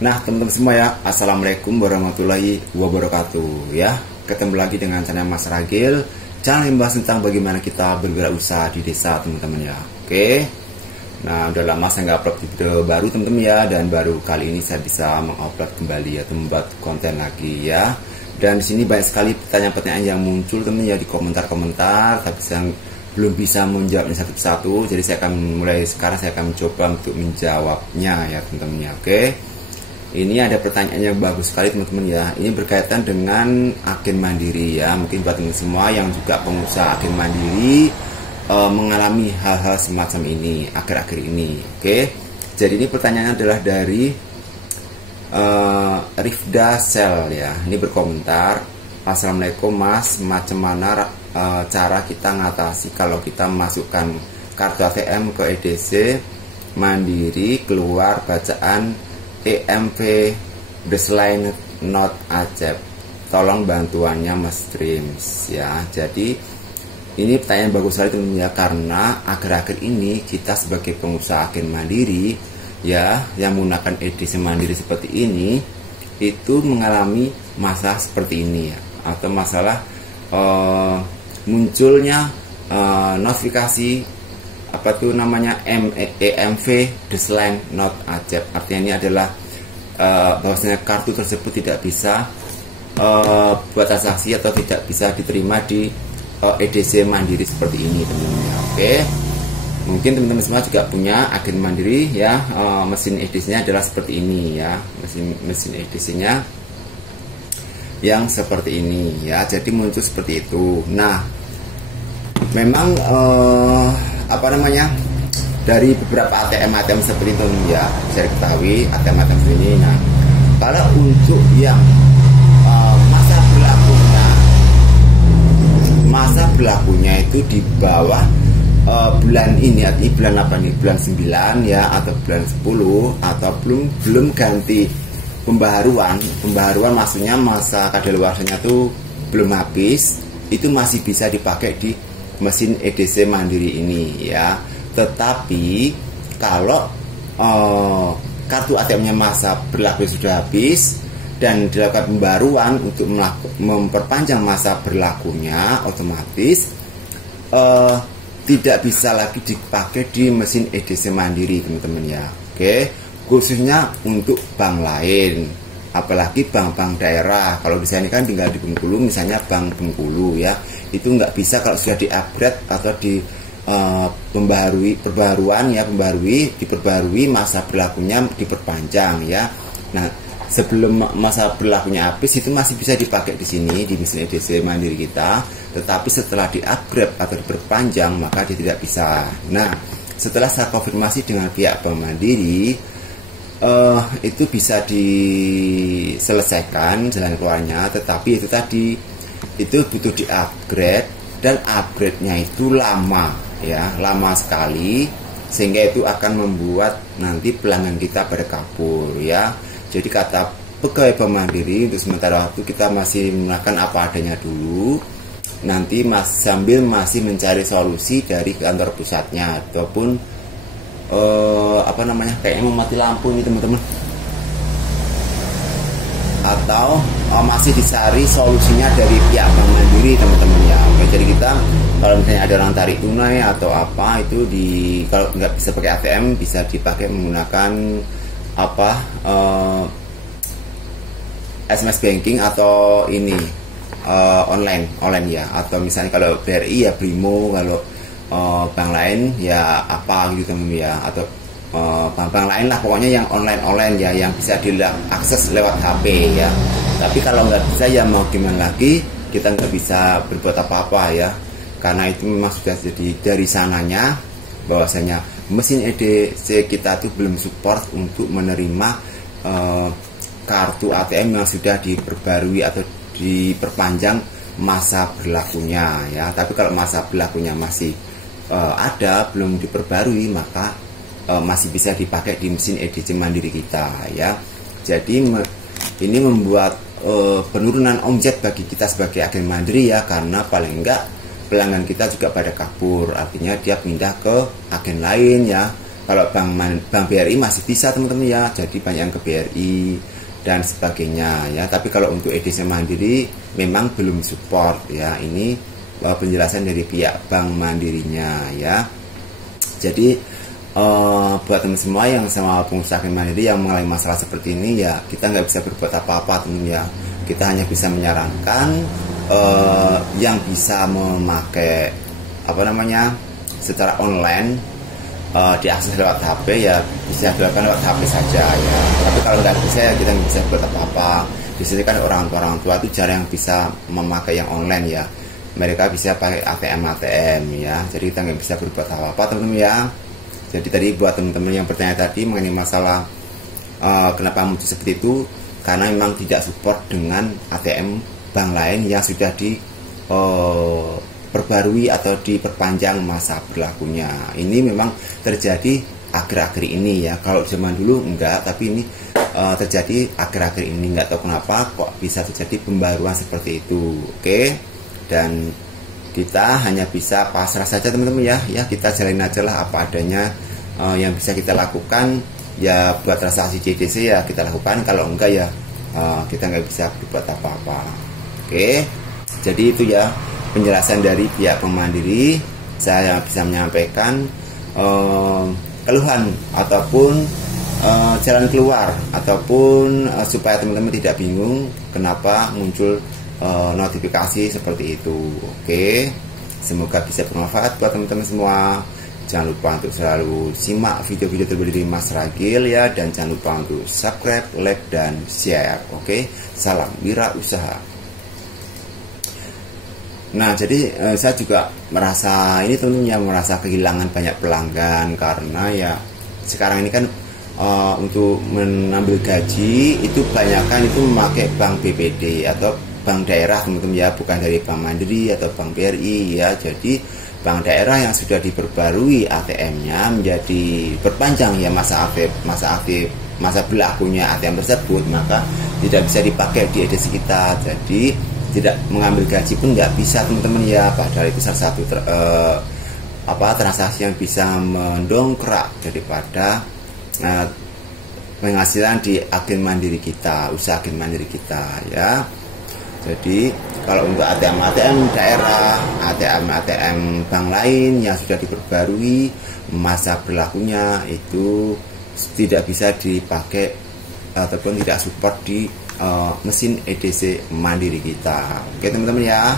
Nah, teman-teman semua ya, assalamualaikum warahmatullahi wabarakatuh ya. Ketemu lagi dengan channel Mas Ragil, channel yang membahas tentang bagaimana kita berwirausaha di desa, teman-teman ya. Oke. Nah, udah lama saya nggak upload video baru, teman-teman ya, dan baru kali ini saya bisa mengupload kembali atau membuat konten lagi ya. Dan di sini banyak sekali pertanyaan-pertanyaan yang muncul, teman-teman ya, di komentar-komentar, tapi saya belum bisa menjawabnya satu-satu. Jadi saya akan mulai sekarang, saya akan mencoba untuk menjawabnya ya, teman-teman ya. Oke. Ini ada pertanyaan yang bagus sekali, teman-teman ya. Ini berkaitan dengan agen mandiri ya. Mungkin buat teman semua yang juga pengusaha agen mandiri mengalami hal-hal semacam ini akhir-akhir ini. Oke. Jadi ini pertanyaannya adalah dari Rifda Sel ya. Ini berkomentar, assalamualaikum Mas, macam mana cara kita ngatasi kalau kita masukkan kartu ATM ke EDC mandiri keluar bacaan EMV baseline not accept, tolong bantuannya Mas Dreams ya. Jadi ini pertanyaan bagus sekali, teman-teman ya, karena akhir-akhir ini kita sebagai pengusaha agen mandiri ya, yang menggunakan edisi mandiri seperti ini, itu mengalami masalah seperti ini ya, atau masalah munculnya notifikasi apa tuh namanya EMV baseline not accept. Artinya ini adalah bahwasanya kartu tersebut tidak bisa buat transaksi atau tidak bisa diterima di EDC mandiri seperti ini, teman-teman ya. Oke, mungkin teman-teman semua juga punya agen mandiri ya, mesin EDC-nya adalah seperti ini ya, mesin EDC-nya yang seperti ini ya. Jadi muncul seperti itu. Nah, memang apa namanya, dari beberapa ATM seperti itu ya, saya ketahui ATM seperti ini. Nah, kalau untuk yang masa berlakunya itu di bawah bulan ini, artinya bulan apa nih, bulan 9 ya, atau bulan 10, atau belum ganti pembaharuan maksudnya masa kadaluarsanya tuh belum habis, itu masih bisa dipakai di mesin EDC mandiri ini ya. Tetapi kalau kartu ATM-nya masa berlaku sudah habis dan dilakukan pembaruan untuk memperpanjang masa berlakunya, otomatis tidak bisa lagi dipakai di mesin EDC mandiri, teman-teman ya. Oke, khususnya untuk bank lain, apalagi bank-bank daerah. Kalau di sini kan tinggal di Bengkulu, misalnya Bank Bengkulu ya, itu nggak bisa kalau sudah di-upgrade atau diperbarui masa berlakunya diperpanjang ya. Nah, sebelum masa berlakunya habis itu masih bisa dipakai di sini di mesin EDC mandiri kita, tetapi setelah di-upgrade atau diperpanjang maka dia tidak bisa. Nah, setelah saya konfirmasi dengan pihak Bank Mandiri, itu bisa diselesaikan jalan keluarnya, tetapi itu tadi itu butuh di-upgrade, dan upgrade-nya itu lama ya, lama sekali, sehingga itu akan membuat nanti pelanggan kita berkabur ya. Jadi kata pegawai Bank Mandiri, untuk sementara waktu kita masih menggunakan apa adanya dulu, nanti sambil masih mencari solusi dari kantor pusatnya, ataupun apa namanya, kayaknya mau mati lampu nih teman-teman, atau masih dicari solusinya dari pihak Bank Mandiri, teman-teman ya. Oke, jadi kita kalau misalnya ada orang tarik tunai atau apa, itu kalau nggak bisa pakai ATM, bisa dipakai menggunakan apa SMS banking atau ini online ya, atau misalnya kalau BRI ya Brimo, kalau bank lain ya apa gitu, teman ya, atau bank-bank lain lah pokoknya yang online ya, yang bisa diakses lewat HP ya. Tapi kalau nggak bisa ya mau gimana lagi, kita nggak bisa berbuat apa-apa ya, karena itu memang sudah jadi dari sananya bahwasanya mesin EDC kita tuh belum support untuk menerima kartu ATM yang sudah diperbarui atau diperpanjang masa berlakunya ya. Tapi kalau masa berlakunya masih ada, belum diperbarui, maka masih bisa dipakai di mesin EDC mandiri kita ya. Jadi ini membuat penurunan omset bagi kita sebagai agen mandiri ya, karena paling enggak pelanggan kita juga pada kabur, artinya dia pindah ke agen lain ya, Kalau bank BRI masih bisa teman-teman ya, jadi banyak yang ke BRI dan sebagainya ya. Tapi kalau untuk edisi Mandiri memang belum support ya. Ini penjelasan dari pihak Bank Mandirinya ya. Jadi buat teman semua yang sama pengusaha Mandiri yang mengalami masalah seperti ini ya, kita nggak bisa berbuat apa-apa teman ya. Kita hanya bisa menyarankan yang bisa memakai secara online, diakses lewat HP ya bisa dilakukan lewat HP saja ya. Tapi kalau nggak bisa ya kita nggak bisa buat apa-apa. Di sini kan orang tua itu jarang bisa memakai yang online ya. Mereka bisa pakai ATM ya. Jadi kita nggak bisa berbuat apa-apa teman-teman ya. Jadi tadi buat teman-teman yang bertanya tadi mengenai masalah kenapa muncul seperti itu, karena memang tidak support dengan ATM bank lain yang sudah diperbarui atau diperpanjang masa berlakunya. Ini memang terjadi akhir-akhir ini ya. Kalau zaman dulu enggak, tapi ini terjadi akhir-akhir ini. Enggak tahu kenapa kok bisa terjadi pembaruan seperti itu. Oke. Dan kita hanya bisa pasrah saja teman-teman ya. Ya kita jalin aja lah apa adanya. Yang bisa kita lakukan ya buat transaksi CDC ya kita lakukan. Kalau enggak ya kita nggak bisa berbuat apa-apa. Oke. Jadi itu ya penjelasan dari pihak Bank Mandiri. Saya bisa menyampaikan keluhan ataupun jalan keluar, ataupun supaya teman-teman tidak bingung kenapa muncul notifikasi seperti itu. Oke, semoga bisa bermanfaat buat teman-teman semua. Jangan lupa untuk selalu simak video-video terbaru dari Mas Ragil ya, dan jangan lupa untuk subscribe, like, dan share. Oke, salam wirausaha. Nah, jadi saya juga merasa ini tentunya merasa kehilangan banyak pelanggan karena ya sekarang ini kan untuk mengambil gaji itu banyakkan itu memakai bank BPD atau bank daerah teman-teman ya, bukan dari Bank Mandiri atau Bank BRI ya. Jadi bank daerah yang sudah diperbarui ATM-nya menjadi berpanjang ya masa berlakunya ATM tersebut, maka tidak bisa dipakai di edisi kita. Jadi tidak mengambil gaji pun nggak bisa teman-teman ya, padahal itu salah satu transaksi yang bisa mendongkrak daripada penghasilan di agen mandiri kita, usaha agen mandiri kita ya. Jadi kalau untuk ATM daerah, ATM bank lain yang sudah diperbarui masa berlakunya itu tidak bisa dipakai ataupun tidak support di mesin EDC Mandiri kita. Oke teman-teman ya.